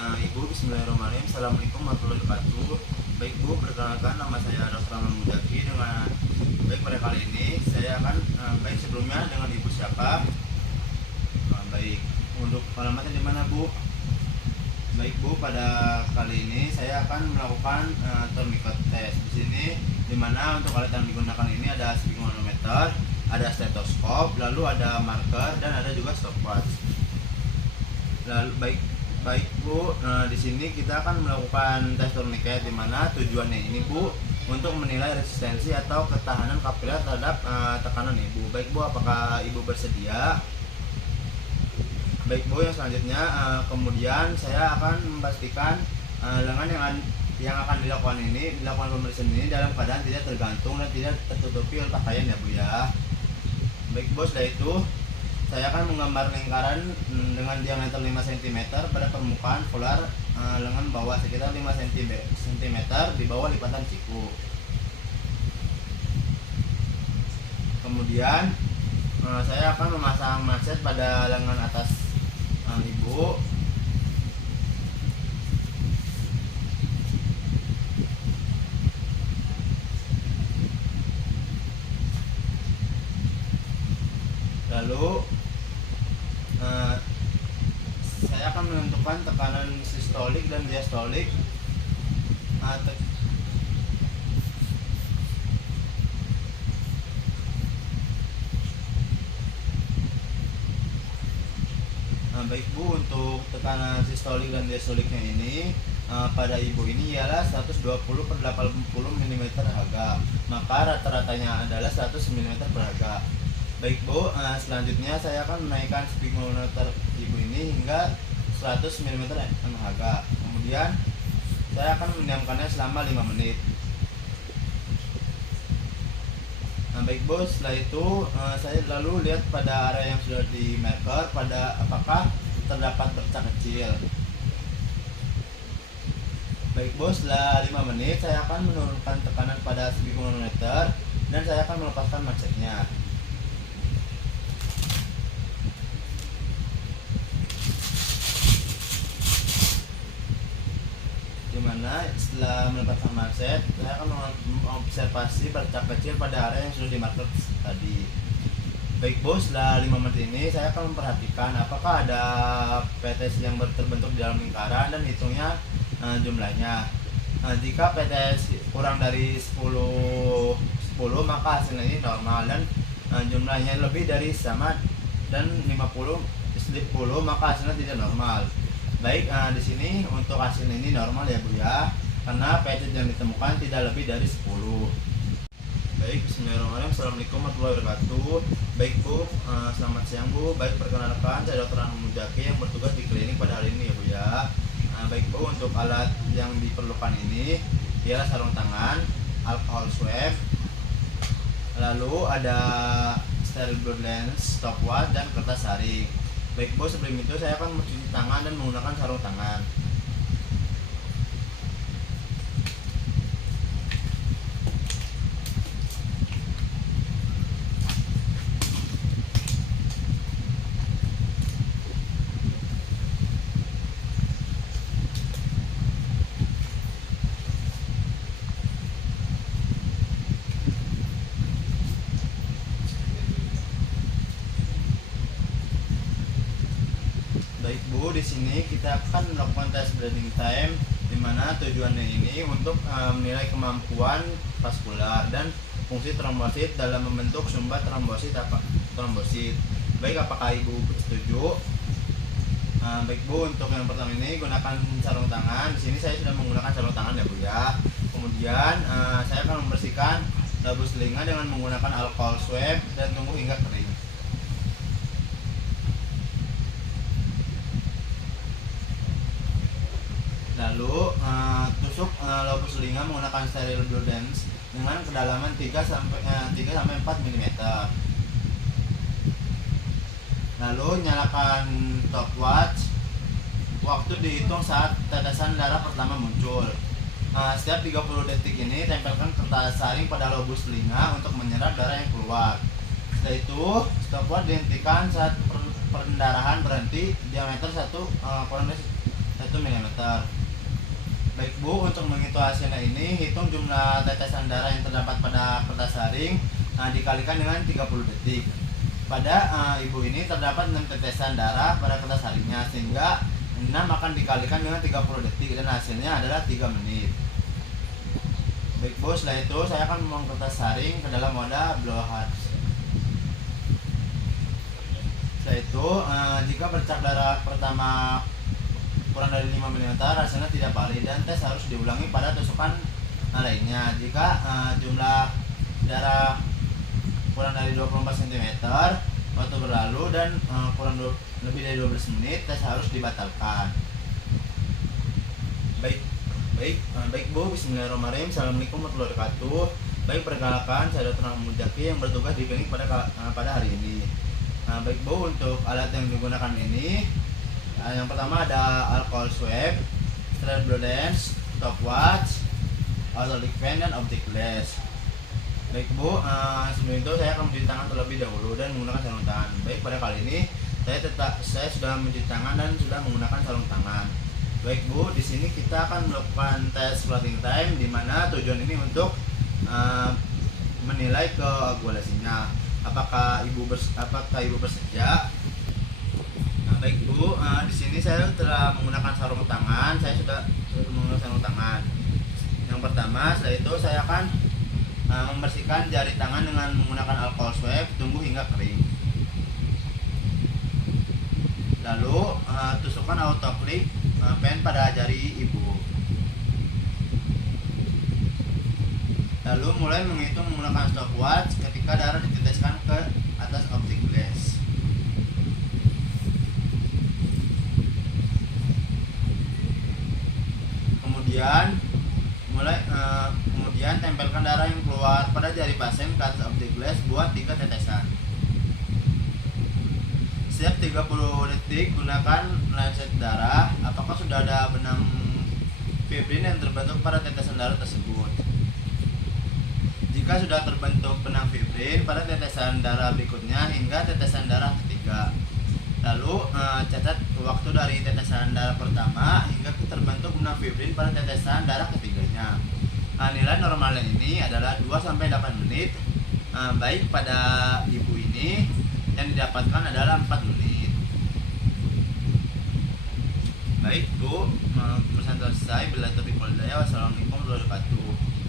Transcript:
Ibu, bismillahirrahmanirrahim. Assalamualaikum warahmatullahi wabarakatuh. Baik Bu, perkenalkan nama saya Dr. Ahmad Muzaki. Baik, pada kali ini saya akan baik sebelumnya dengan Ibu siapa? Baik, untuk alamatnya di mana Bu? Baik Bu, pada kali ini saya akan melakukan tourniquet test di sini, di mana untuk alat yang digunakan ini ada sphygmomanometer, ada stetoskop, lalu ada marker dan ada juga stopwatch. Lalu baik Bu, di sini kita akan melakukan tes tourniquet, di mana tujuannya ini Bu untuk menilai resistensi atau ketahanan kapiler terhadap tekanan Ibu. Baik Bu, apakah Ibu bersedia? Baik Bu, yang selanjutnya kemudian saya akan memastikan lengan yang akan dilakukan pemeriksaan ini dalam keadaan tidak tergantung dan tidak tertutupi oleh pakaian ya Bu ya. Baik Bu, setelah itu saya akan menggambar lingkaran dengan diameter 5 cm pada permukaan polar lengan bawah sekitar 5 cm di bawah lipatan siku. Kemudian saya akan memasang manset pada lengan atas Ibu. Lalu saya akan menentukan tekanan sistolik dan diastolik baik Bu, untuk tekanan sistolik dan diastoliknya ini pada Ibu ini ialah 120/80 mm Hg, maka rata-ratanya adalah 100 mm per Hg. Baik Bu, selanjutnya saya akan menaikkan sphygmomanometer Ibu ini hingga 100 mm Hg. Kemudian saya akan mendiamkannya selama 5 menit. Baik Bu, setelah itu saya lalu lihat pada area yang sudah di marker, pada apakah terdapat bercak kecil. Baik Bu, setelah 5 menit saya akan menurunkan tekanan pada sphygmomanometer dan saya akan melepaskan mansetnya. Dimana setelah melepaskan manset, saya akan mengobservasi bercak kecil pada area yang sudah dimarker tadi. Baik Bu, setelah 5 menit ini saya akan memperhatikan apakah ada PTS yang terbentuk di dalam lingkaran dan hitungnya jumlahnya. Jika PTS kurang dari 10 maka hasilnya ini normal, dan jumlahnya lebih dari sama dan 50 maka hasilnya tidak normal. Baik, di sini untuk hasil ini normal ya Bu ya, karena PTS yang ditemukan tidak lebih dari 10. Baik, bismillahirrahmanirrahim. Assalamualaikum warahmatullahi wabarakatuh. Baik Bu, selamat siang Bu. Baik, perkenalkan saya Dr. Ahmad Muzaki yang bertugas di klinik pada hari ini ya Bu ya. Baik Bu, untuk alat yang diperlukan ini ialah sarung tangan, alcohol swab, lalu ada sterile blood lens, stopwatch, dan kertas saring. Baik Bu, sebelum itu saya akan mencuci tangan dan menggunakan sarung tangan. Baik Bu, di sini kita akan melakukan tes bleeding time, di mana tujuannya ini untuk menilai kemampuan vaskular dan fungsi trombosit dalam membentuk sumbat trombosit. Baik, apakah Ibu setuju? Baik Bu, untuk yang pertama ini gunakan sarung tangan. Di sini saya sudah menggunakan sarung tangan ya Bu ya. Kemudian saya akan membersihkan labu telinga dengan menggunakan alcohol swab dan tunggu hingga kering. Lalu tusuk lobe telinga menggunakan sterile blood lens dengan kedalaman 3 sampai 4 mm. Lalu nyalakan stopwatch. Waktu dihitung saat tetesan darah pertama muncul. Setiap 30 detik ini tempelkan kertas saring pada lobe telinga untuk menyerap darah yang keluar. Setelah itu stopwatch dihentikan saat pendarahan berhenti diameter 1 mm. Baik Bu, untuk menghitung hasilnya ini, hitung jumlah tetesan darah yang terdapat pada kertas saring dikalikan dengan 30 detik. Pada ibu ini terdapat 6 tetesan darah pada kertas saringnya, sehingga 6 akan dikalikan dengan 30 detik dan hasilnya adalah 3 menit. Baik Bu, setelah itu saya akan membuang kertas saring ke dalam wadah blowhard. Setelah itu, jika bercak darah pertama kurang dari 5 mm, hasilnya tidak valid dan tes harus diulangi pada tusukan lainnya. Jika jumlah darah kurang dari 24 cm waktu berlalu dan lebih dari 12 menit, tes harus dibatalkan. Baik Bu, bismillahirrahmanirrahim. Assalamualaikum warahmatullahi wabarakatuh. Baik, perkenalkan, saya Dr. Mahmud Zaki yang bertugas di klinik pada hari ini. Baik Bu, untuk alat yang digunakan ini, yang pertama ada alcohol swab, straight blood lens, stopwatch, automatic pen, dan optic glass. Baik Bu, sebelum itu saya akan mencuci tangan terlebih dahulu dan menggunakan sarung tangan. Baik, pada kali ini saya sudah mencuci tangan dan sudah menggunakan sarung tangan. Baik Bu, di sini kita akan melakukan tes floating time, di mana tujuan ini untuk menilai keagulasinya. Apakah ibu bersedia? Baik Bu, di sini saya telah menggunakan sarung tangan. Saya sudah menggunakan sarung tangan. Yang pertama, setelah itu saya akan membersihkan jari tangan dengan menggunakan alcohol swab, tunggu hingga kering. Lalu tusukkan autoclip pen pada jari ibu. Lalu mulai menghitung menggunakan stopwatch ketika darah diteteskan ke atas optic glass. Kemudian tempelkan darah yang keluar pada jari pasien ke atas optic glass, buat 3 tetesan. Setiap 30 detik gunakan lancet darah apakah sudah ada benang fibrin yang terbentuk pada tetesan darah tersebut. Jika sudah terbentuk benang fibrin pada tetesan darah berikutnya hingga tetesan darah ketiga. Lalu catat waktu dari tetesan darah pertama hingga terbentuk benang fibrin pada tetesan darah ketiganya. Nilai normalnya ini adalah 2-8 menit. Baik, pada ibu ini yang didapatkan adalah 4 menit. Baik Bu, pesan selesai. Bila taufiq wal hidayah. Wassalamualaikum warahmatullahi wabarakatuh.